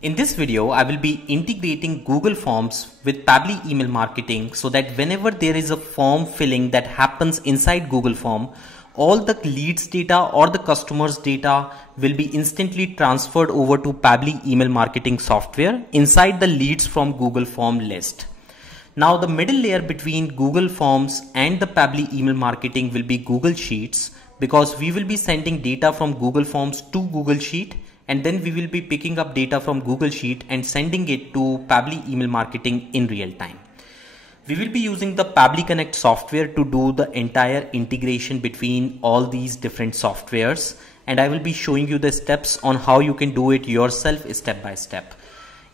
In this video, I will be integrating Google Forms with Pabbly email marketing so that whenever there is a form filling that happens inside Google Form, all the leads data or the customers data will be instantly transferred over to Pabbly email marketing software inside the leads from Google Form list. Now the middle layer between Google Forms and the Pabbly email marketing will be Google Sheets, because we will be sending data from Google Forms to Google Sheet, and then we will be picking up data from Google Sheet and sending it to Pabbly email marketing in real time. We will be using the Pabbly Connect software to do the entire integration between all these different softwares, and I will be showing you the steps on how you can do it yourself step by step.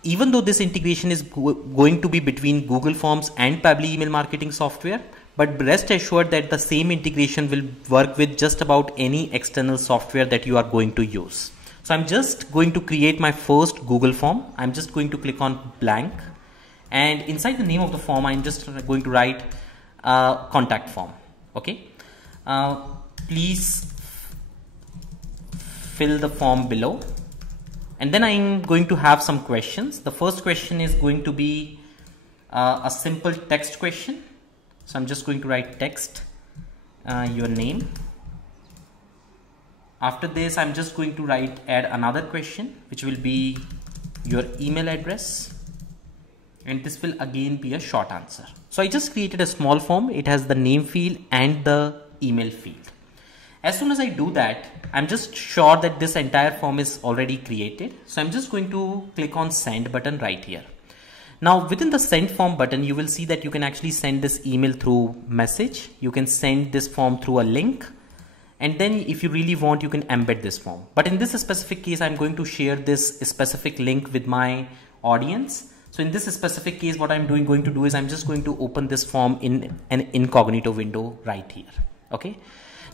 Even though this integration is going to be between Google Forms and Pabbly email marketing software, but rest assured that the same integration will work with just about any external software that you are going to use. So I'm just going to create my first Google form. I'm just going to click on blank, and inside the name of the form I'm just going to write contact form. Okay, please fill the form below, and then I'm going to have some questions. The first question is going to be a simple text question. So I'm just going to write text, your name. After this, I'm just going to add another question, which will be your email address, and this will again be a short answer. So I just created a small form. It has the name field and the email field. As soon as I do that, I'm just sure that this entire form is already created. So I'm just going to click on send button right here. Now within the send form button, you will see that you can actually send this email through message. You can send this form through a link. And then if you really want, you can embed this form. But in this specific case, I'm going to share this specific link with my audience. So in this specific case, what I'm going to do is I'm just going to open this form in an incognito window right here. Okay.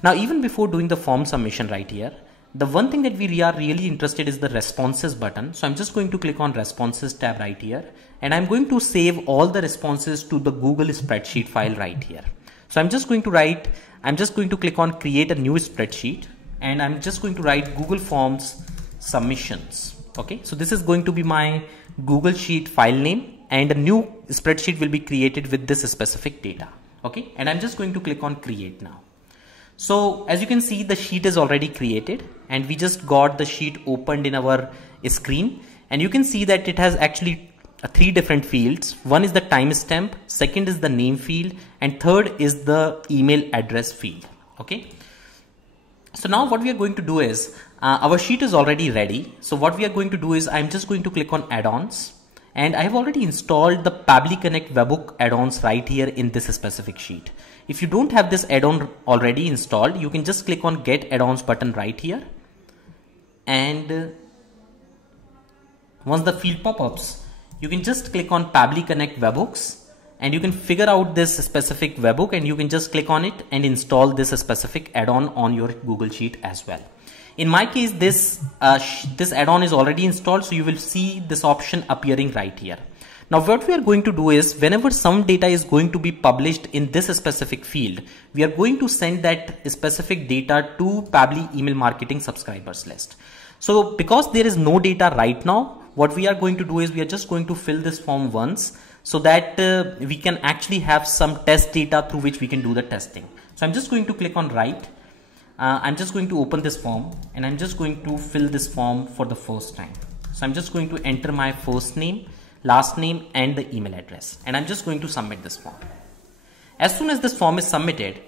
Now, even before doing the form submission right here, the one thing that we are really interested is the responses button. So I'm just going to click on responses tab right here, and I'm going to save all the responses to the Google spreadsheet file right here. So I'm just going to click on create a new spreadsheet, and I'm just going to write Google Forms submissions. Okay, so this is going to be my Google Sheet file name, and a new spreadsheet will be created with this specific data. Okay, and I'm just going to click on create now. So as you can see, the sheet is already created, and we just got the sheet opened in our screen, and you can see that it has actually three different fields. One is the timestamp, second is the name field, and third is the email address field. Okay. So now what we are going to do is our sheet is already ready. So what we are going to do is I'm just going to click on add-ons, and I have already installed the Pabbly Connect webhook add-ons right here in this specific sheet. If you don't have this add-on already installed, you can just click on get add-ons button right here, and once the field pop-ups, you can just click on Pabbly Connect webhooks, and you can figure out this specific webhook, and you can just click on it and install this specific add-on on your Google Sheet as well. In my case, this add-on is already installed, so you will see this option appearing right here. Now what we are going to do is, whenever some data is going to be published in this specific field, we are going to send that specific data to Pabbly email marketing subscribers list. So because there is no data right now, what we are going to do is we are just going to fill this form once, so that we can actually have some test data through which we can do the testing. So I'm just going to click on write. I'm just going to open this form, and I'm just going to fill this form for the first time. So I'm just going to enter my first name, last name, and the email address, and I'm just going to submit this form. As soon as this form is submitted,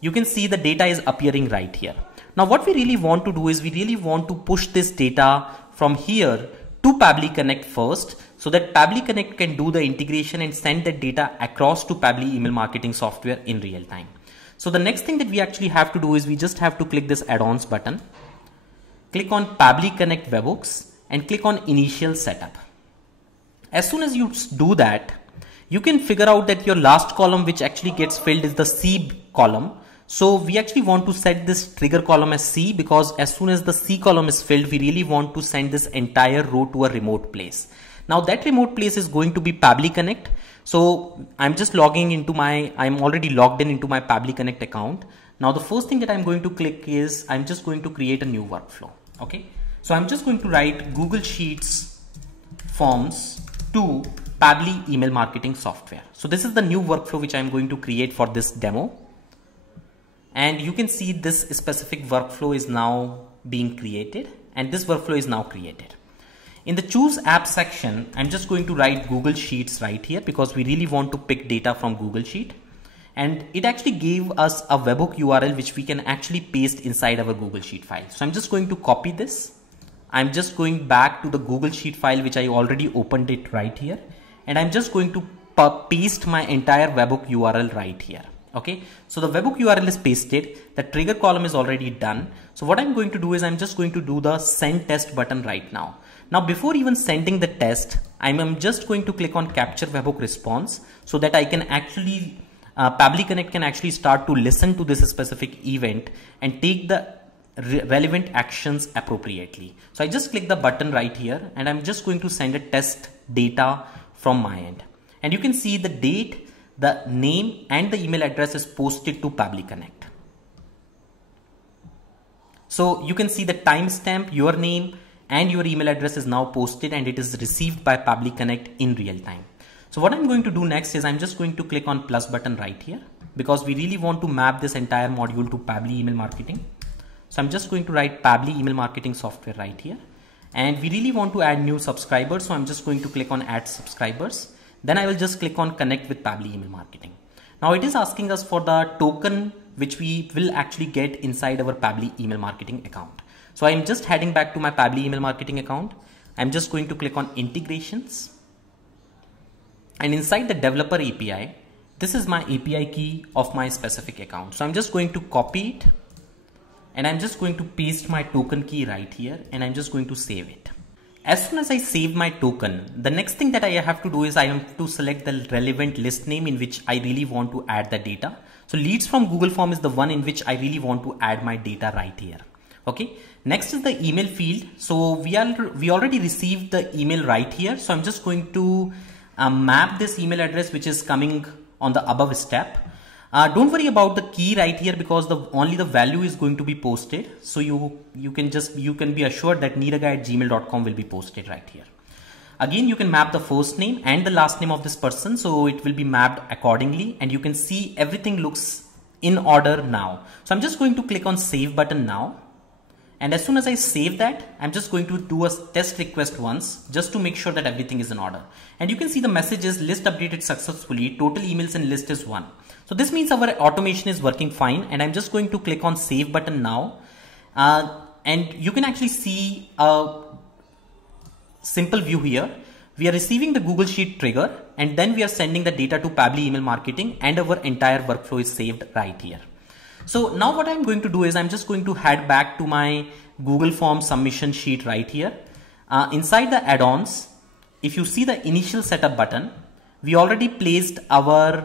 you can see the data is appearing right here. Now what we really want to do is we really want to push this data from here to Pabbly Connect first, so that Pabbly Connect can do the integration and send that data across to Pabbly email marketing software in real time. So the next thing that we actually have to do is we just have to click this add-ons button, click on Pabbly Connect webhooks, and click on initial setup. As soon as you do that, you can figure out that your last column which actually gets filled is the C column. So we actually want to set this trigger column as C, because as soon as the C column is filled, we really want to send this entire row to a remote place. Now that remote place is going to be Pabbly Connect. So I'm just logging into I'm already logged into my Pabbly Connect account. Now the first thing that I'm going to click is I'm just going to create a new workflow. Okay. So I'm just going to write Google Sheets forms to Pabbly email marketing software. So this is the new workflow which I'm going to create for this demo. And you can see this specific workflow is now being created, and this workflow is now created. In the choose app section, I'm just going to write Google Sheets right here because we really want to pick data from Google Sheet. And it actually gave us a webhook URL which we can actually paste inside our Google Sheet file. So I'm just going to copy this. I'm just going back to the Google Sheet file which I already opened it right here. And I'm just going to paste my entire webhook URL right here. Okay, so the webhook URL is pasted. The trigger column is already done. So what I'm going to do is I'm just going to do the send test button right now. Now, before even sending the test, I'm just going to click on capture webhook response so that I can actually, Pabbly Connect can actually start to listen to this specific event and take the relevant actions appropriately. So I just click the button right here and I'm just going to send a test data from my end. And you can see the date, the name and the email address is posted to Pabbly Connect. So you can see the timestamp, your name and your email address is now posted and it is received by Pabbly Connect in real time. So what I'm going to do next is I'm just going to click on plus button right here because we really want to map this entire module to Pabbly email marketing. So I'm just going to write Pabbly email marketing software right here. And we really want to add new subscribers. So I'm just going to click on add subscribers. Then I will just click on connect with Pabbly email marketing. Now it is asking us for the token which we will actually get inside our Pabbly email marketing account. So I'm just heading back to my Pabbly email marketing account. I'm just going to click on integrations. And inside the developer API, this is my API key of my specific account. So I'm just going to copy it and I'm just going to paste my token key right here and I'm just going to save it. As soon as I save my token, the next thing that I have to do is I have to select the relevant list name in which I really want to add the data. So leads from Google Form is the one in which I really want to add my data right here. Okay. Next is the email field. So we already received the email right here. So I'm just going to map this email address which is coming on the above step. Don't worry about the key right here because only the value is going to be posted. So you can be assured that neeraga@gmail.com will be posted right here. Again, you can map the first name and the last name of this person. So it will be mapped accordingly and you can see everything looks in order now. So I'm just going to click on save button now. And as soon as I save that, I'm just going to do a test request once just to make sure that everything is in order. And you can see the message is list updated successfully. Total emails in list is 1. So this means our automation is working fine. And I'm just going to click on save button now. And you can actually see a simple view here. We are receiving the Google Sheet trigger and then we are sending the data to Pabbly email marketing and our entire workflow is saved right here. So now what I'm going to do is I'm just going to head back to my Google Form submission sheet right here. Inside the add-ons, if you see the initial setup button, we already placed our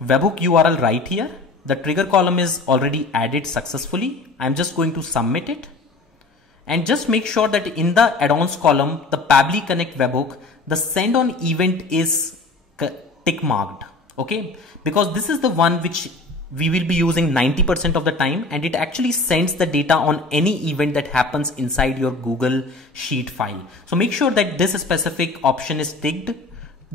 webhook URL right here. The trigger column is already added successfully. I'm just going to submit it and just make sure that in the add-ons column, the Pabbly Connect webhook, the send on event is tick marked. Okay, because this is the one which we will be using 90% of the time and it actually sends the data on any event that happens inside your Google Sheet file. So make sure that this specific option is ticked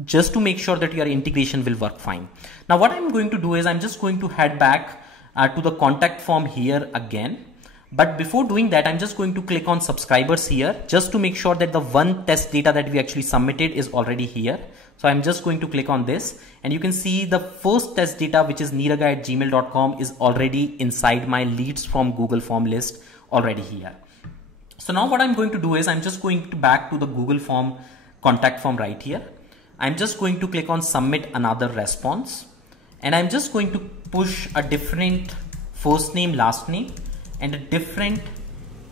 just to make sure that your integration will work fine. Now what I'm going to do is I'm just going to head back to the contact form here again. But before doing that, I'm just going to click on subscribers here just to make sure that the one test data that we actually submitted is already here. So I'm just going to click on this and you can see the first test data, which is neeraga@gmail.com, is already inside my leads from Google Form list already here. So now what I'm going to do is I'm just going to back to the Google Form contact form right here. I'm just going to click on submit another response and I'm just going to push a different first name, last name and a different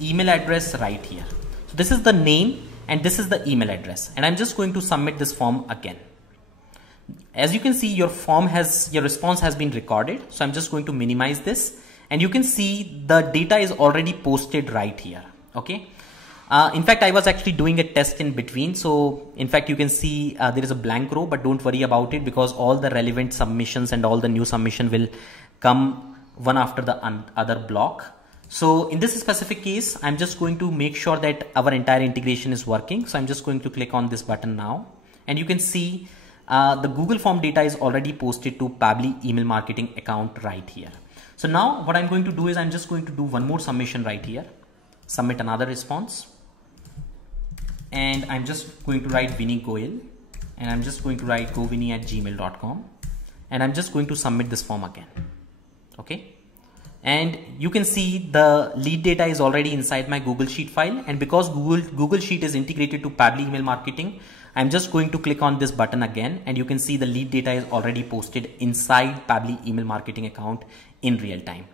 email address right here. So this is the name and this is the email address and I'm just going to submit this form again. As you can see, your response has been recorded. So I'm just going to minimize this and you can see the data is already posted right here. Okay. In fact, I was actually doing a test in between. So in fact, you can see there is a blank row, but don't worry about it because all the relevant submissions and all the new submission will come one after the other block. So in this specific case, I'm just going to make sure that our entire integration is working. So I'm just going to click on this button now, and you can see the Google Form data is already posted to Pabbly email marketing account right here. So now what I'm going to do is I'm just going to do one more submission right here, submit another response, and I'm just going to write Vinny Goyal, and I'm just going to write govinny@gmail.com, and I'm just going to submit this form again. Okay. And you can see the lead data is already inside my Google Sheet file, and because Google Sheet is integrated to Pabbly email marketing, I'm just going to click on this button again, and you can see the lead data is already posted inside Pabbly email marketing account in real time.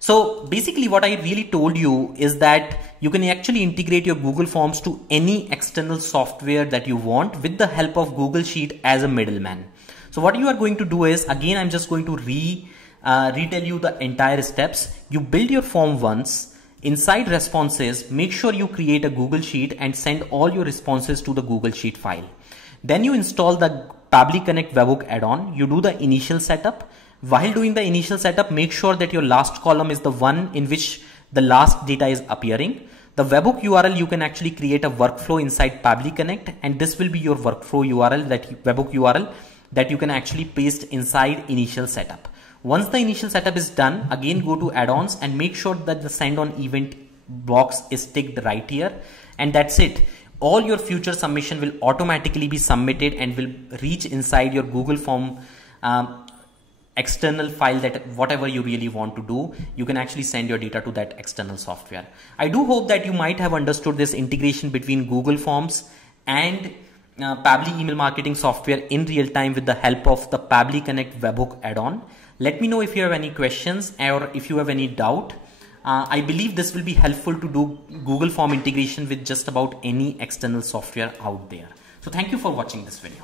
So basically what I really told you is that you can actually integrate your Google Forms to any external software that you want with the help of Google Sheet as a middleman. So what you are going to do is, again, I'm just going to retell you the entire steps. You build your form once. Inside responses, make sure you create a Google Sheet and send all your responses to the Google Sheet file. Then you install the Pabbly Connect webhook add-on. You do the initial setup. While doing the initial setup, make sure that your last column is the one in which the last data is appearing. The webhook URL, you can actually create a workflow inside Pabbly Connect, and this will be your workflow URL, that webhook URL that you can actually paste inside initial setup. Once the initial setup is done, again go to add-ons and make sure that the send on event box is ticked right here, and that's it. All your future submission will automatically be submitted and will reach inside your Google Form external file, that whatever you really want to do, you can actually send your data to that external software. I do hope that you might have understood this integration between Google Forms and Pabbly email marketing software in real time with the help of the Pabbly Connect webhook add-on. Let me know if you have any questions or if you have any doubt. I believe this will be helpful to do Google Form integration with just about any external software out there. So thank you for watching this video.